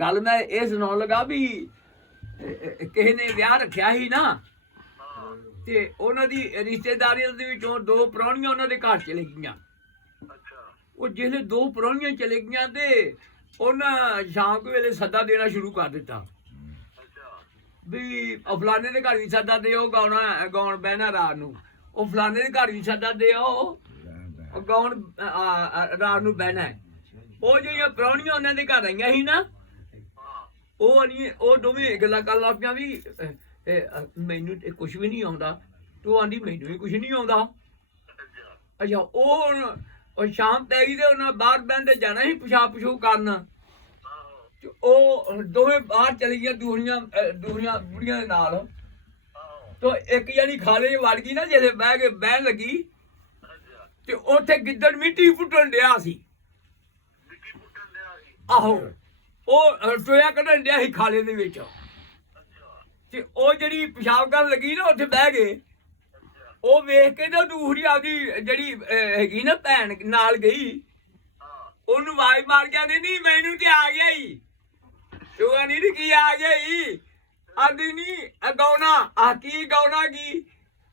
ਗੱਲ ਮੈਂ ਇਹ ਸੁਣਾਉਣ ਲੱਗਾ ਵੀ ਕਿਸੇ ਨੇ ਵਿਆਹ ਰੱਖਿਆ ਸੀ ਨਾ ਤੇ ਉਹਨਾਂ ਦੀ ਰਿਸ਼ਤੇਦਾਰੀਆਂ ਦੇ ਵਿੱਚੋਂ ਦੋ ਪ੍ਰਾਹੁਣੀਆਂ ਉਹਨਾਂ ਦੇ ਘਰ ਚਲੇ ਗਈਆਂ। ਉਹ ਜਿਹੜੇ ਦੋ ਪ੍ਰਾਹੁਣੀਆਂ ਚਲੇ ਗਈਆਂ ਤੇ ਉਹਨਾਂ ਸ਼ਾਮ ਵੇਲੇ ਸੱਦਾ ਦੇਣਾ ਸ਼ੁਰੂ ਕਰ ਦਿੱਤਾ ਵੀ ਫਲਾਣੇ ਦੇ ਘਰ ਵੀ ਸੱਦਾ ਦਿਓ, ਗਾਉਣ ਬਹਿਣਾ ਰਾਤ ਨੂੰ। ਉਹ ਫਲਾਣੇ ਦੇ ਘਰ ਵੀ ਸੱਦਾ ਦਿਓ, ਗਾਉਣ ਰਾਤ ਨੂੰ ਬਹਿਣਾ। ਉਹ ਜਿਹੜੀਆਂ ਪ੍ਰਾਹੁਣੀਆਂ ਉਹਨਾਂ ਦੇ ਘਰ ਆਈਆਂ ਸੀ ਨਾ, ਉਹ ਦੋਵੇਂ ਗੱਲਾਂ ਕਰਨ ਲੱਗ ਪਈਆਂ ਵੀ ਮੈਨੂੰ ਤੇ ਕੁਛ ਵੀ ਨਹੀਂ ਆਉਂਦਾ। ਤੂੰ ਆਂਦੀ ਮੈਨੂੰ ਵੀ ਕੁਛ ਨਹੀਂ ਆਉਂਦਾ। ਅੱਛਾ ਉਹ ਸ਼ਾਮ ਪੈ ਗਈ ਤੇ ਉਹਨਾਂ ਬਾਹਰ ਬਹਿੰਦੇ ਜਾਣਾ ਸੀ ਪਿਸ਼ਾਬ ਪਿਸ਼ੂਬ ਕਰਨ। ਉਹ ਦੋਵੇਂ ਬਾਹਰ ਚਲੀ ਗਈਆਂ ਦੂਰੀਆਂ ਬੁੜੀਆਂ ਦੇ ਨਾਲ। ਤੋ ਇੱਕ ਜਾਨੀ ਖਾਲੇ ਚ ਵੜ ਗਈ ਨਾ, ਜਿਹੜੇ ਬਹਿ ਕੇ ਬਹਿਣ ਲੱਗੀ ਤੇ ਉੱਥੇ ਗਿੱਦੜ ਮਿੱਟੀ ਪੁੱਟਣ ਡਿਆ ਸੀ। ਆਹੋ ਉਹ ਟੋਇਆ ਕੱਢਣ ਡਿਆ ਸੀ ਖਾਲੇ ਦੇ ਵਿੱਚ ਤੇ ਉਹ ਜਿਹੜੀ ਪਿਸ਼ਾਬ ਕਰਨ ਲੱਗੀ ਨਾ ਉੱਥੇ ਬਹਿ ਗਏ। ਉਹ ਵੇਖ ਕੇ ਨਾ ਦੂਸਰੀ ਆਪਦੀ ਜਿਹੜੀ ਹੈਗੀ ਨਾ ਭੈਣ ਨਾਲ ਗਈ, ਉਹਨੂੰ ਆਵਾਜ਼ ਮਾਰ ਕੇ ਆਂਦੀ ਨਹੀਂ ਮੈਨੂੰ ਤੇ ਆ ਗਿਆ ਹੀ। ਤੂੰ ਨਹੀਂ ਕੀ ਆ ਗਿਆ ਹੀ? ਆਂਦੀ ਨਹੀਂ ਗਾਉਣਾ ਆ ਕੀ ਗਾਉਣਾ ਕੀ?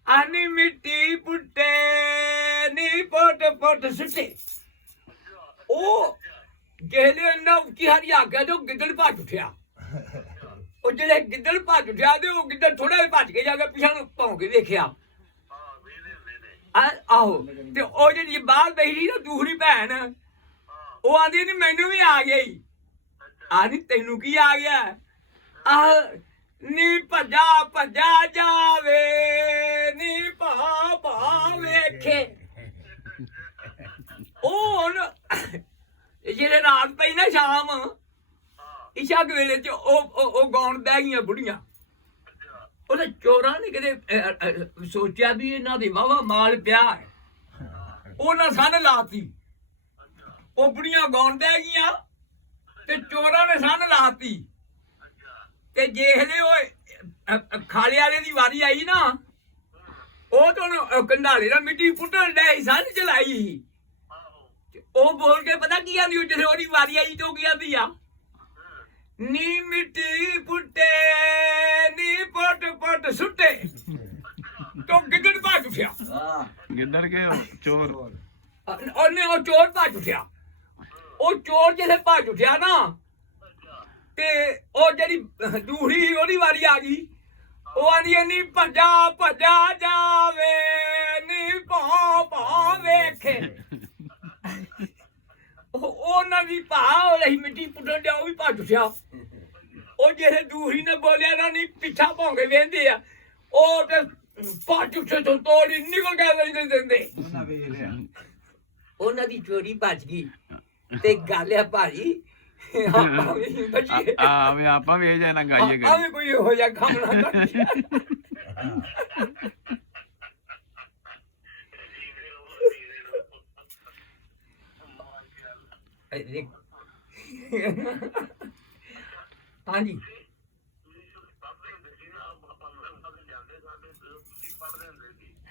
ਆਨੀ ਮਿੱਟੀ ਪੁੱਟੇ ਨੀ ਪੁੱਟ ਪੁੱਟ ਸੁੱਟੇ। ਉਹ ਗੇਲੇ ਇੰਨਾ ਉੱਚੀ ਹਰੀ ਆ ਗਿਆ ਤੇ ਉਹ ਗਿੱਦੜ ਭੱਜ ਉੱਠਿਆ। ਉਹ ਜਿਹੜੇ ਗਿੱਦੜ ਭੱਜ ਉੱਠਿਆ ਤੇ ਉਹ ਗਿੱਦੜ ਥੋੜਾ ਜਿਹਾ ਭੱਜ ਕੇ ਜਾ ਕੇ ਪਿਛਾਂ ਨੂੰ ਭੌਂ ਕੇ ਵੇਖਿਆ। ਆਹੋ ਤੇ ਉਹ ਜਿਹੜੀ ਬਾਹਰ ਬੈਠੀ ਨਾ ਦੂਸਰੀ ਭੈਣ, ਉਹ ਆਂਦੀ ਨੀ ਮੈਨੂੰ ਵੀ ਆ ਗਿਆ ਹੀ। ਆਂਦੀ ਤੈਨੂੰ ਕੀ ਆ ਗਿਆ? ਆਹ ਨੀ ਭੱਜਾ ਭੱਜਾ ਜਾਵੇ ਨੀ ਭਾ ਵੇਖੇ। ਉਹ ਹੁਣ ਜਿਹੜੇ ਰਾਤ ਪਈ ਨਾ ਸ਼ਾਮ ਇਸ਼ਾ ਵੇਲੇ ਚ ਉਹ ਗਾਉਣ ਬਹਿ ਗਈਆਂ ਬੁੜੀਆਂ। ਉਹਦੇ ਚੋਰਾਂ ਨੇ ਕਿਤੇ ਸੋਚਿਆ ਵੀ ਇਹਨਾਂ ਦੀ ਵਾਵਾ ਮਾਲ ਪਿਆ ਹੈ, ਉਹਨਾਂ ਸੰਨ ਲਾਤੀ। ਉਹ ਬੁੜੀਆਂ ਗਾਉਣ ਬਹਿ ਗਈਆਂ ਤੇ ਚੋਰਾਂ ਨੇ ਸੰਨ ਲਾਤੀ। ਤੇ ਜਿਹਲੇ ਉਹ ਖਾਲੇ ਵਾਲੇ ਦੀ ਵਾਰੀ ਆਈ ਨਾ, ਉਹ ਤਾਂ ਕੰਧਾਲੇ ਨਾਲ ਮਿੱਟੀ ਪੁੱਟਣ ਡਿਆ ਸੀ, ਸੰਨ ਚਲਾਈ ਸੀ। ਉਹ ਬੋਲ ਕੇ ਪਤਾ ਕੀ ਆਂਦੀ? ਉਹ ਜਦੋਂ ਉਹਦੀ ਵਾਰੀ ਆਈ ਤੇ ਉਹ ਕੀ ਆਂਦੀ ਆ? ਨੀ ਮਿੱਟੀ ਪੁੱਟੇ ਨੀ ਪੁੱਟ ਪੁੱਟ ਸੁੱਟੇ। ਤੋ ਗਿੱਦੜ ਭੱਜ ਉੱਠਿਆ। ਗਿੱਦੜ ਕੇ ਚੋਰ ਉਹਨੇ ਉਹ ਚੋਰ ਭੱਜ ਉੱਠਿਆ। ਉਹ ਚੋਰ ਜਿਹੜੇ ਭੱਜ ਉੱਠਿਆ ਨਾ ਤੇ ਉਹ ਜਿਹੜੀ ਦੂਹਰੀ ਉਹਦੀ ਵਾਰੀ ਆ ਗਈ। ਉਹ ਆਂਦੀ ਨੀ ਭੱਜਾ ਭੱਜਾ ਜਾਵੇ ਨੀ ਭਾ ਵੇਖੇ। ਉਹਨਾਂ ਦੀ ਭਾ ਰਹੀ ਮਿੱਟੀ ਪੁੱਟਣ ਡਿਆ, ਉਹ ਵੀ ਭੱਜ ਉੱਠਿਆ। ਉਹ ਜਿਹੜੇ ਦੂਸਰੀ ਨੇ ਬੋਲਿਆ ਨਾ ਨੀ ਪਿੱਛਾ ਭੌਂਕੇ ਵੇਂਦੇ ਆ, ਉਹ ਤੇ ਭੱਜ ਉੱਠੇ ਤੋਂ ਤੋੜੀ ਨਿਕਲ ਕੇ ਦਿੰਦੇ। ਉਹਨਾਂ ਦੀ ਚੋਰੀ ਭੱਜ ਗਈ ਤੇ ਗੱਲ ਆ ਭਾਜੀ ਆਪਾਂ ਵੀ ਇਹ ਜਿਹਾ ਨਾ ਗਾਈਏ ਆਵੇਂ ਕੋਈ ਇਹੋ ਜਿਹਾ ਕੰਮ ਨਾ ਕਰੀਏ। ਹਾਂਜੀ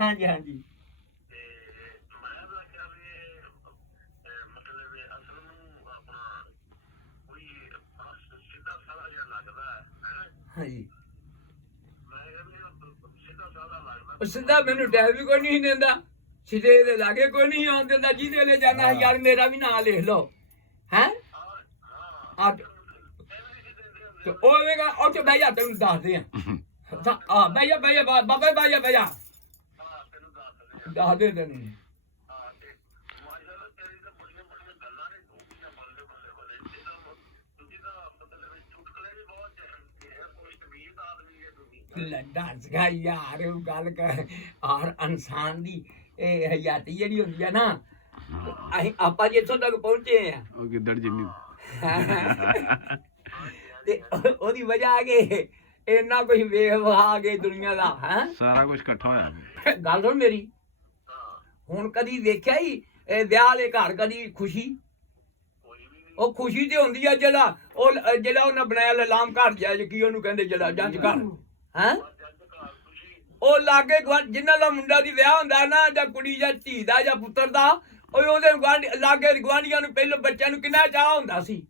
ਹਾਂਜੀ ਹਾਂਜੀ ਹਾਂਜੀ ਸਿੱਧਾ ਮੈਨੂੰ ਡਰ ਵੀ ਕੋਈ ਨਹੀਂ ਦਿੰਦਾ, ਸਿੱਧੇ ਦੇ ਲਾਗੇ ਕੋਈ ਨਹੀਂ ਆਉਣ ਦਿੰਦਾ। ਜਿਹਦੇ ਲੈ ਜਾਣਾ ਯਾਰ ਮੇਰਾ ਵੀ ਨਾਂ ਲਿਖ ਲਓ ਹੈ। ਉਹ ਵੇਗਾ ਉਹ ਚ ਬਹਿ ਜਾ, ਤੈਨੂੰ ਦੱਸਦੇ ਆ। ਬਹਿ ਜਾ ਬਾਬਾ ਬਹਿ ਜਾ ਦੱਸ ਦੇ ਤੈਨੂੰ। ਦੱਸ ਗਾ ਯਾਰ ਉਹ ਗੱਲ ਕਰ। ਔਰ ਇਨਸਾਨ ਦੀ ਇਹ ਹਯਾਤੀ ਜਿਹੜੀ ਹੁੰਦੀ ਆ ਨਾ, ਅਸੀਂ ਆਪਾਂ ਜੀ ਇੱਥੋਂ ਤੱਕ ਪਹੁੰਚੇ ਆ ਉਹ ਗਿੱਦੜ ਜਿੰਨੀ ਤੇ ਉਹਦੀ ਵਜ੍ਹਾ ਆ ਕੇ ਇੰਨਾ ਕੁਝ ਵੇਖ ਵਹਾ ਕੇ ਦੁਨੀਆ ਦਾ ਹੈ ਸਾਰਾ ਕੁਝ ਇਕੱਠਾ ਹੋਇਆ। ਗੱਲ ਸੁਣ ਮੇਰੀ, ਹੁਣ ਕਦੀ ਵੇਖਿਆ ਹੀ ਇਹ ਵਿਆਹ ਵਾਲੇ ਘਰ ਕਦੀ ਖੁਸ਼ੀ? ਉਹ ਖੁਸ਼ੀ ਤੇ ਹੁੰਦੀ ਆ ਜਿਹੜਾ ਉਹਨੇ ਬਣਾਇਆ ਲਲਾਮ ਘਰ ਜਾ ਕੀ ਉਹਨੂੰ ਕਹਿੰਦੇ ਜਿਹੜਾ ਜੰਜ ਘਰ ਹੈ। ਉਹ ਲਾਗੇ ਜਿੰਨਾਂ ਦਾ ਮੁੰਡਾ ਦੀ ਵਿਆਹ ਹੁੰਦਾ ਨਾ, ਜਾਂ ਕੁੜੀ ਜਾਂ ਧੀ ਦਾ ਜਾਂ ਪੁੱਤਰ ਦਾ, ਉਹ ਉਹਦੇ ਲਾਗੇ ਗੁਆਂਢੀਆਂ ਨੂੰ ਪਹਿਲਾਂ ਬੱਚਿਆਂ ਨੂੰ ਕਿੰਨਾ ਚਾਹ ਹੁੰਦਾ ਸੀ।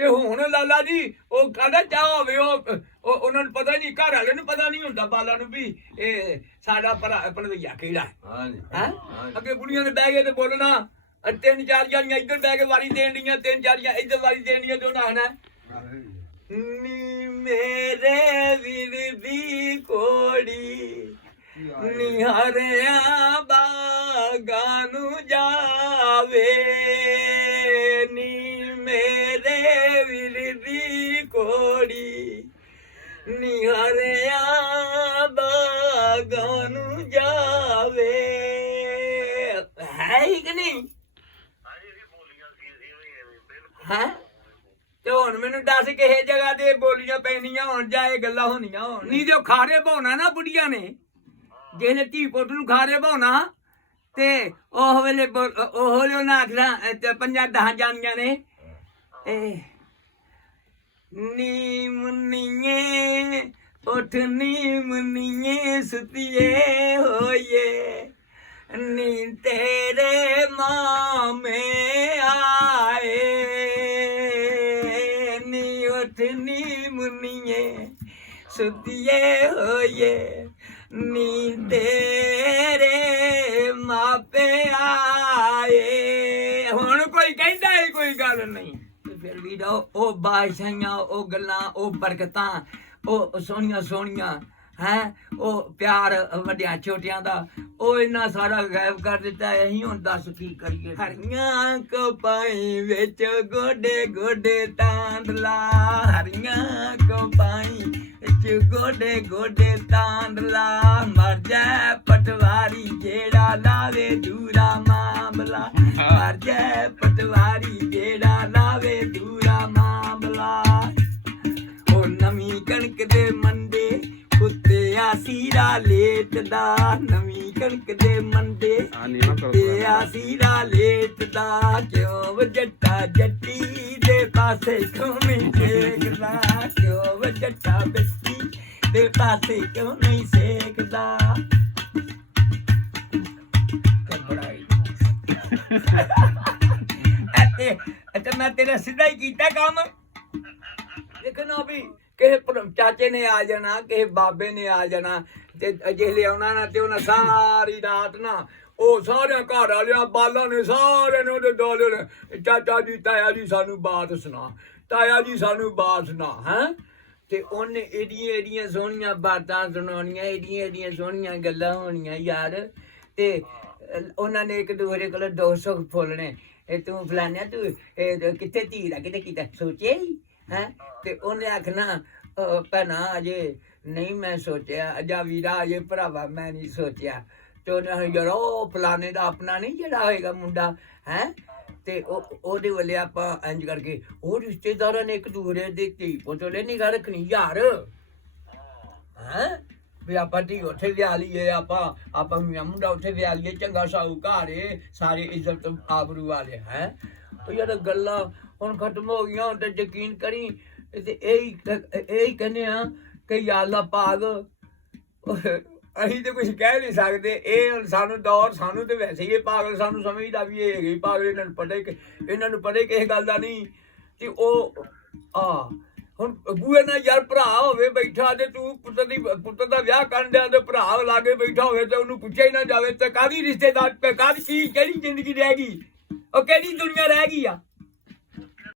ਤੇ ਹੁਣ ਲਾਲਾ ਜੀ ਉਹ ਕਹਿੰਦਾ ਚਾਹ ਹੋਵੇ ਉਹਨਾਂ ਨੂੰ ਪਤਾ ਨਹੀਂ, ਘਰ ਵਾਲੇ ਨੂੰ ਪਤਾ ਨਹੀਂ ਹੁੰਦਾ ਬਾਲਾ ਨੂੰ ਵੀ ਇਹ ਸਾਡਾ ਭਰਾ ਭਣਵਈਆ ਕਿਹੜਾ ਹੈ। ਅੱਗੇ ਬੁੜੀਆਂ ਨੇ ਬਹਿ ਗਏ ਤੇ ਬੋਲਣਾ, ਤਿੰਨ ਚਾਰ ਜਾਣੀਆਂ ਇੱਧਰ ਬਹਿ ਕੇ ਵਾਰੀ ਦੇਣ ਡੀਆਂ, ਤਿੰਨ ਚਾਰ ਜਾਣੀਆਂ ਇੱਧਰ ਵਾਰੀ ਦੇਣ ਡੀਆਂ, ਤੇ ਉਹਨਾਂ ਆਖਣਾ ਨੀ ਮੇਰੇ ਵੀਰ ਦੀ ਕੋੜੀ ਨਿਹਾਰਿਆਂ ਬਾਗਾਂ ਨੂੰ ਜਾਵੇ, ਨੀ ਮੇਰੇ ਵੀਰ ਦੀ ਕੋੜੀ ਨਿਹਾਰਿਆਂ ਬਾਗਾਂ ਨੂੰ ਜਾਵੇ। ਹੈ ਹੀ ਕਿ ਨਹੀਂ? ਹੈ ਤੇ ਹੁਣ ਮੈਨੂੰ ਦੱਸ ਕਿਸੇ ਜਗ੍ਹਾ ਤੇ ਬੋਲੀਆਂ ਪੈਣੀਆਂ ਹੋਣ ਜਾਂ ਇਹ ਗੱਲਾਂ ਹੋਣੀਆਂ ਹੋਣ। ਨਹੀਂ ਤੇ ਉਹ ਖਾਰੇ ਭਾਉਣਾ ਨਾ ਬੁੜੀਆਂ ਨੇ, ਜਿਹਨੇ ਧੀ ਪੁੱਤ ਨੂੰ ਖਾਰੇ ਭਾਉਣਾ ਤੇ ਉਹ ਵੇਲੇ ਉਹਨਾਂ ਆਖਣਾ ਤੇ 50-10 ਜਾਣੀਆਂ ਨੇ ਨੀ ਮੁੰਨੀਏ ਉੱਠ ਨੀ ਮੁੰਨੀਏ ਸੁਤੀਏ ਹੋਈਏ, ਨੀ ਤੇਰੇ ਮਾਮੇ ਆਏ, ਨੀ ਉੱਠ ਨੀ ਮੁੰਨੀਏ ਸੁਤੀਏ ਹੋਈਏ, ਨੀ ਤੇਰੇ ਮਾਪੇ ਆਏ। ਹੁਣ ਕੋਈ ਕਹਿੰਦਾ ਹੀ ਕੋਈ ਗੱਲ ਨਹੀਂ, ਤੇ ਫਿਰ ਵੀ ਉਹ ਬਾਦਸ਼ਾਹੀਆਂ, ਉਹ ਗੱਲਾਂ, ਉਹ ਬਰਕਤਾਂ, ਉਹ ਸੋਹਣੀਆਂ ਸੋਹਣੀਆਂ ਹੈ, ਉਹ ਪਿਆਰ ਵੱਡਿਆਂ ਛੋਟਿਆਂ ਦਾ, ਉਹ ਇੰਨਾ ਸਾਰਾ ਗਾਇਬ ਕਰ ਦਿੱਤਾ। ਅਸੀਂ ਹੁਣ ਦੱਸ ਕੀ ਕਰੀਏ। ਹਰੀਆਂ ਕਪਾਈ ਵਿੱਚ ਗੋਡੇ ਗੋਡੇ ਤਾਂਦਲਾ, ਹਰੀਆਂ ਕਪਾਈ ਵਿੱਚ ਗੋਡੇ ਗੋਡੇ ਤਾਂਦਲਾ, ਮਰ ਜਾ ਪਟਵਾਰੀ ਜਿਹੜਾ ਲਾਵੇ ਦੂਰਾ ਮਾਮਲਾ, ਮਰ ਜਾ ਪਟਵਾਰੀ ਜਿਹੜਾ ਲਾਵੇ ਦੂਰਾ ਮਾਮਲਾ। ਉਹ ਨਵੀਂ ਕਣਕ ਦੇ ਮੰਡੇ ਉੱਤੇ ਆਸੀਰਾ ਲੇਟਦਾ, ਨਵੀਂ ਕਣਕ ਦੇ ਮੰਡੇ ਉੱਤੇ ਆਸੀਰਾ ਲੇਟਦਾ, ਕਿਉਂ ਜੱਟਾ ਜੱਟੀ ਦੇ ਪਾਸੇ ਕਿਉਂ ਨਹੀਂ ਸੇਕਦਾ, ਕਿਉਂ ਜੱਟਾ ਬੱਤੀ ਦੇ ਪਾਸੇ ਕਿਉਂ ਨਹੀਂ ਸੇਕਦਾ। ਅਤੇ ਮੈਂ ਤੇਰਾ ਸਿੱਧਾ ਹੀ ਕੀਤਾ ਕੰਮ। ਦੇਖਣਾ ਵੀ ਕਿਸੇ ਚਾਚੇ ਨੇ ਆ ਜਾਣਾ, ਕਿਸੇ ਬਾਬੇ ਨੇ ਆ ਜਾਣਾ, ਤੇ ਜੇ ਆਉਣਾ ਨਾ ਤੇ ਉਹਨਾਂ ਸਾਰੀ ਰਾਤ ਨਾ ਉਹ ਸਾਰਿਆਂ ਘਰ ਵਾਲਿਆਂ ਬਾਲਾਂ ਨੇ ਸਾਰਿਆਂ ਨੇ ਉਹਦੇ ਡੋਲੇ ਨੇ, ਚਾਚਾ ਜੀ ਤਾਇਆ ਜੀ ਸਾਨੂੰ ਬਾਤ ਸੁਣਾ, ਤਾਇਆ ਜੀ ਸਾਨੂੰ ਬਾਤ ਸੁਣਾ ਹੈ। ਤੇ ਉਹਨੇ ਏਡੀਆਂ ਏਡੀਆਂ ਸੋਹਣੀਆਂ ਬਾਤਾਂ ਸੁਣਾਉਣੀਆਂ, ਏਡੀਆਂ ਏਡੀਆਂ ਸੋਹਣੀਆਂ ਗੱਲਾਂ ਹੋਣੀਆਂ ਯਾਰ। ਤੇ ਉਹਨਾਂ ਨੇ ਇੱਕ ਦੂਸਰੇ ਕੋਲ 200 ਫੁੱਲਣੇ, ਤੂੰ ਫਲਾਨਿਆ ਤੂੰ ਕਿੱਥੇ ਧੀਰਾ ਕਿਤੇ ਕੀਤਾ ਸੋਚਿਆ ਹੀ ਹੈ। ਤੇ ਉਹਨੇ ਆਖਣਾ ਭੈਣਾ ਅਜੇ ਨਹੀਂ ਮੈਂ ਸੋਚਿਆ, ਜਾਂ ਵੀਰਾ ਅਜੇ ਭਰਾਵਾ ਮੈਂ ਨਹੀਂ ਸੋਚਿਆ। ਤੇ ਉਹਨੇ ਯਾਰ ਉਹ ਫਲਾਣੇ ਦਾ ਆਪਣਾ ਨਹੀਂ ਜਿਹੜਾ ਹੋਏਗਾ ਮੁੰਡਾ ਹੈ, ਤੇ ਉਹਦੇ ਵੱਲੇ ਆਪਾਂ ਇੰਝ ਕਰਕੇ ਉਹ ਰਿਸ਼ਤੇਦਾਰਾਂ ਨੇ ਇੱਕ ਦੂਸਰੇ ਦੇ ਧੀ ਪੁੱਤ ਵੱਲੇ ਨਿਗਾਹ ਰੱਖਣੀ ਯਾਰ ਹੈ, ਵੀ ਆਪਾਂ ਧੀ ਉੱਥੇ ਵਿਆਹ ਲਈਏ, ਆਪਾਂ ਮੁੰਡਾ ਉੱਥੇ ਵਿਆਹ ਲਈਏ, ਚੰਗਾ ਸਾਹੂਕਾਰ ਏ, ਸਾਰੇ ਇੱਜ਼ਤ ਆਬਰੂ ਵਾਲੇ ਹੈ। ਉਹ ਯਾਰ ਗੱਲਾਂ ਹੁਣ ਖਤਮ ਹੋ ਗਈਆਂ। ਹੁਣ ਤੇ ਯਕੀਨ ਕਰੀ ਤੇ ਇਹੀ ਕਹਿੰਦੇ ਆ ਕਿ ਯਾਰ ਅੱਲਾ ਪਾਕ, ਅਸੀਂ ਤੇ ਕੁਝ ਕਹਿ ਨਹੀਂ ਸਕਦੇ। ਇਹ ਸਾਨੂੰ ਦੌਰ, ਸਾਨੂੰ ਤੇ ਵੈਸੇ ਹੀ ਇਹ ਪਾਗਲ ਸਾਨੂੰ ਸਮਝਦਾ ਵੀ ਇਹ ਹੈਗੇ ਪਾਗਲ, ਇਹਨਾਂ ਨੂੰ ਪਤਾ ਕਿਸੇ ਗੱਲ ਦਾ ਨਹੀਂ। ਤੇ ਉਹ ਹੁਣ ਬੂਏ ਨਾਲ ਯਾਰ ਭਰਾ ਹੋਵੇ ਬੈਠਾ, ਤੇ ਤੂੰ ਪੁੱਤਰ ਦਾ ਵਿਆਹ ਕਰਨ ਦਿਆਂ ਤੇ ਭਰਾ ਲਾਗੇ ਬੈਠਾ ਹੋਵੇ ਤੇ ਉਹਨੂੰ ਪੁੱਛਿਆ ਹੀ ਨਾ ਜਾਵੇ, ਤੇ ਕਾਹਦੀ ਰਿਸ਼ਤੇਦਾਰ, ਕਾਹਦੀ ਕਿਹੜੀ ਜ਼ਿੰਦਗੀ ਰਹਿ ਗਈ, ਉਹ ਕਿਹੜੀ ਦੁਨੀਆ ਰਹਿ ਗਈ ਆ।